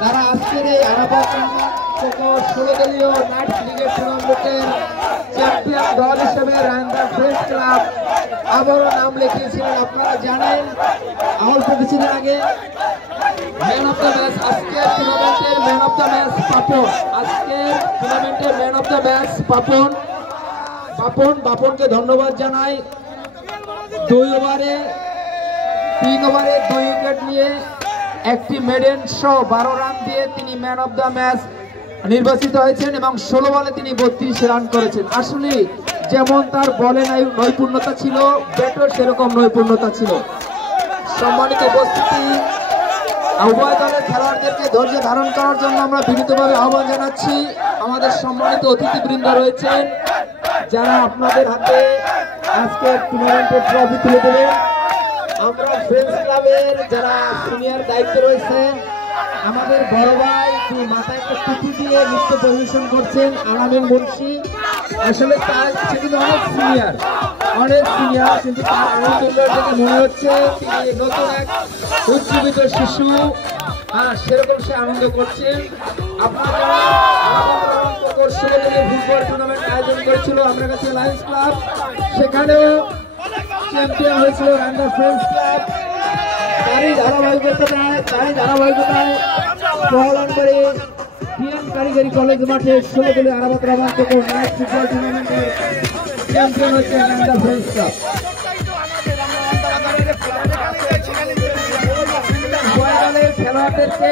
তারা আজকের এই আরাফাত 16 দলীয় নাইট ক্রিকেট টুর্নামেন্টের চ্যাম্পিয়ন দল হিসেবে রায়হানদার ফ্রেন্ডস ক্লাব আবারও নাম লিখিয়েছিলেন। আপনারা জানেন অল্প কিছুদিন আগে ম্যান অফ দ্য ম্যাচ, আজকের টুর্নামেন্টের man of the match Papon, আজকের টুর্নামেন্টের ম্যান অফ দ্য ম্যাচ বাপনকে ধন্যবাদ জানাই। 3 ওভারে 2 উইকেট নিয়ে একটি মেডেন সহ 12 রান দিয়ে তিনি ম্যান অফ দ্য ম্যাচ নির্বাচিত হয়েছেন এবং 16 বলে তিনি 32 রান করেছেন। আসলে যেমন তার বলে নৈপুণ্যতা ছিল, ব্যাটও সেরকম নৈপুণ্যতা ছিল। সম্মানিত উপস্থিতি, উভয় দলের খেলোয়াড়দেরকে ধৈর্য ধারণ করার জন্য আমরা বিনীতভাবে আহ্বান জানাচ্ছি। আমাদের সম্মানিত অতিথিবৃন্দ রয়েছেন যারা আপনাদের হাতে আজকের টুর্নামেন্টের ট্রফি তুলে দেবেন। আমরা ফ্রেন্ডস ক্লাবের যারা সিনিয়র দায়িত্ব রয়েছে, আমাদের বড় ভাই তিনি মাথায় একটা টুপি দিয়ে নৃত্য পরিবেশন করছেন, আলামিন মুন্সি। আসলে তার কিন্তু অনেক সিনিয়র, কিন্তু তার আনন্দ দেখে মনে হচ্ছে তিনি নতুন এক উজ্জীবিত শিশু, সেরকম সে আনন্দ করছেন। আপনারা ফুটবল টুর্নামেন্ট আয়োজন করেছিল আমরা কাছে লায়ন্স ক্লাব, সেখানেও চ্যাম্পিয়ন হয়েছিল রায়হানদার ফ্রেন্ডস ক্লাব। তারই ধারাবাহিকতায় পহলানবাড়ি পিএম কারিগরি কলেজ মাঠে 16 দলীয় আরাফাত রহমান থেকে নাইট ফুটবল টুর্নামেন্টের চ্যাম্পিয়ন হয়েছে রায়হানদার ফ্রেন্ডস ক্লাব। খেলোয়াড়দেরকে